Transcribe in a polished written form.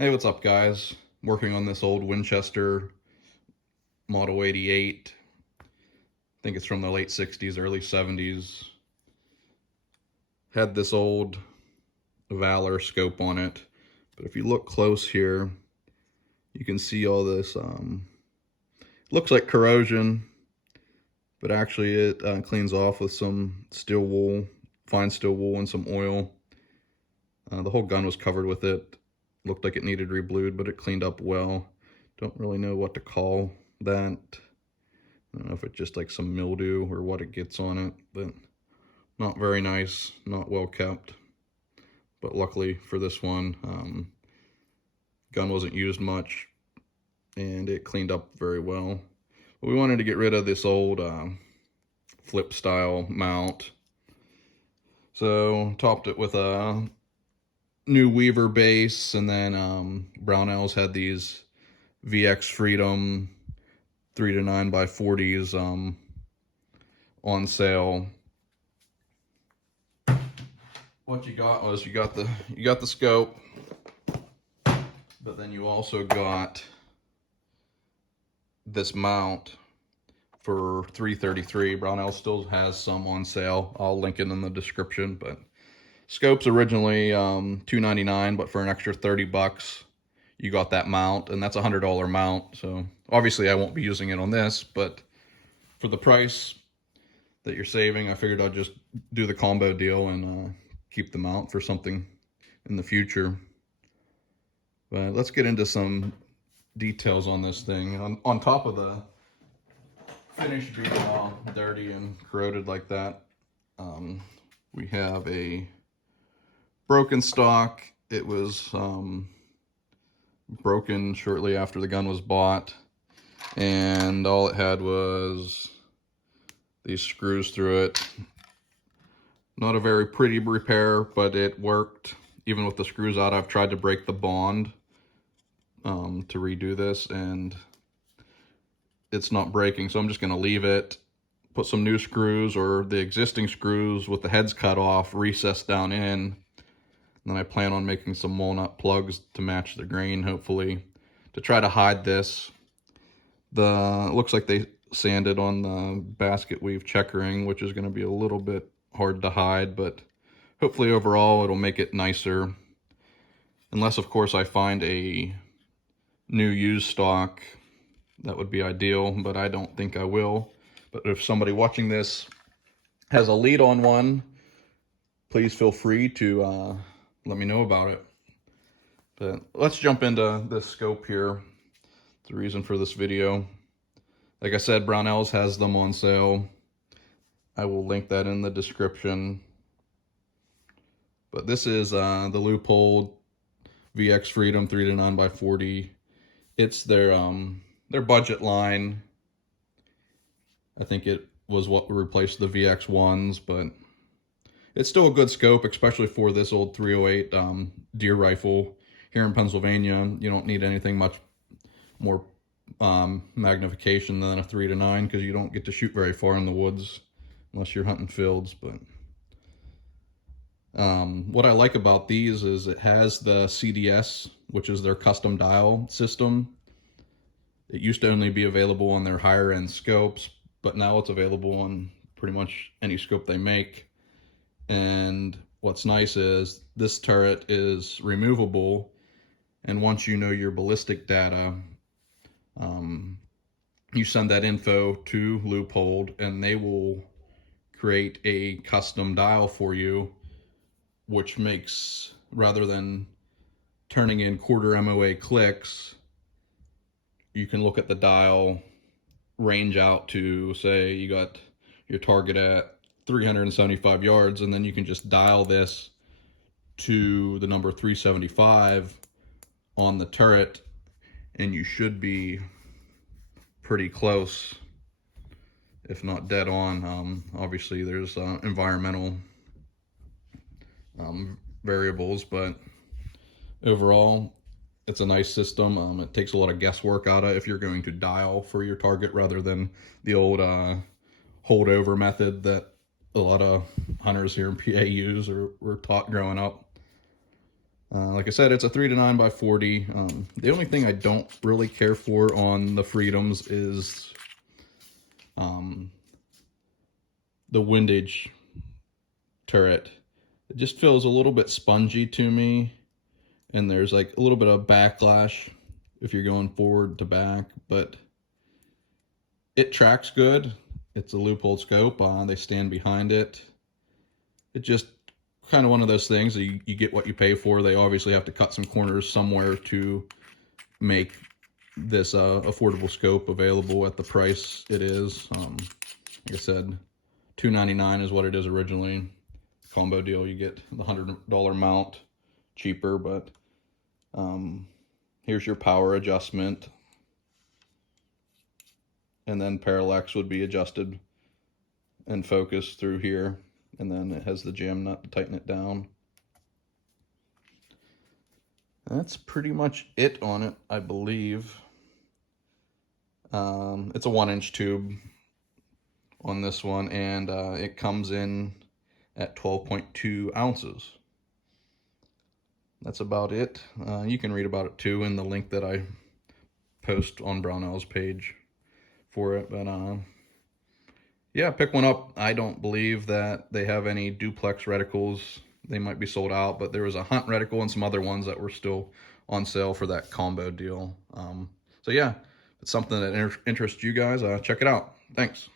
Hey, what's up, guys? Working on this old Winchester Model 88. I think it's from the late 60s, early 70s. Had this old Valor scope on it, but if you look close here, you can see all this, looks like corrosion, but actually it cleans off with some steel wool, fine steel wool and some oil. The whole gun was covered with it. Looked like it needed reblued, but it cleaned up well. Don't really know what to call that. I don't know if it's just like some mildew or what it gets on it, but not very nice, not well kept. But luckily for this one, gun wasn't used much and it cleaned up very well. But we wanted to get rid of this old flip style mount. So topped it with a new Weaver base, and then Brownells had these VX-Freedom 3 to 9 by 40s on sale. What you got was you got the scope, but then you also got this mount for $333. Brownell still has some on sale. I'll link it in the description, but scope's originally $299, but for an extra $30 you got that mount, and that's a $100 mount. So obviously I won't be using it on this, but for the price that you're saving, I figured I'd just do the combo deal and keep the mount for something in the future. But let's get into some details on this thing. On top of the finish being all dirty and corroded like that, we have a broken stock. It was broken shortly after the gun was bought, and all it had was these screws through it. Not a very pretty repair, but it worked. Even with the screws out, I've tried to break the bond to redo this, and it's not breaking, so I'm just going to leave it, put some new screws or the existing screws with the heads cut off, recessed down in. And then I plan on making some walnut plugs to match the grain, hopefully, to try to hide this. It looks like they sanded on the basket weave checkering, which is going to be a little bit hard to hide, but hopefully overall it'll make it nicer. Unless, of course, I find a new used stock, that would be ideal, but I don't think I will. But if somebody watching this has a lead on one, please feel free to let me know about it. But let's jump into this scope here. The reason for this video. Like I said, Brownells has them on sale. I will link that in the description. But this is the Leupold VX-Freedom 3 to 9 by 40. It's their budget line. I think it was what replaced the VX1s, but it's still a good scope, especially for this old 308 deer rifle. Here in Pennsylvania, you don't need anything much more magnification than a 3 to 9 because you don't get to shoot very far in the woods unless you're hunting fields. But what I like about these is it has the CDS, which is their custom dial system. It used to only be available on their higher end scopes, but now it's available on pretty much any scope they make. And what's nice is this turret is removable, and once you know your ballistic data, you send that info to Leupold and they will create a custom dial for you, which makes, rather than turning in quarter MOA clicks, you can look at the dial, range out to, say you got your target at 375 yards, and then you can just dial this to the number 375 on the turret, and you should be pretty close, if not dead on. Obviously there's environmental variables, but overall it's a nice system. It takes a lot of guesswork out of it if you're going to dial for your target rather than the old holdover method that a lot of hunters here in PA use or were taught growing up. Like I said, it's a 3 to 9 by 40. The only thing I don't really care for on the Freedoms is the windage turret. It just feels a little bit spongy to me, and there's like a little bit of backlash if you're going forward to back, but it tracks good. It's a Leupold scope. They stand behind it. It just kind of one of those things that you get what you pay for. They obviously have to cut some corners somewhere to make this affordable scope available at the price it is. Like I said, $299 is what it is originally. Combo deal, you get the $100 mount cheaper, but here's your power adjustment, and then parallax would be adjusted and focused through here, and then it has the jam nut to tighten it down. That's pretty much it on it, I believe. It's a 1-inch tube on this one, and it comes in at 12.2 ounces. That's about it. You can read about it too in the link that I post on Brownell's page for it. But yeah, pick one up. I don't believe that they have any duplex reticles. They might be sold out, but there was a Hunt reticle and some other ones that were still on sale for that combo deal. So yeah, if it's something that interests you guys, check it out. Thanks.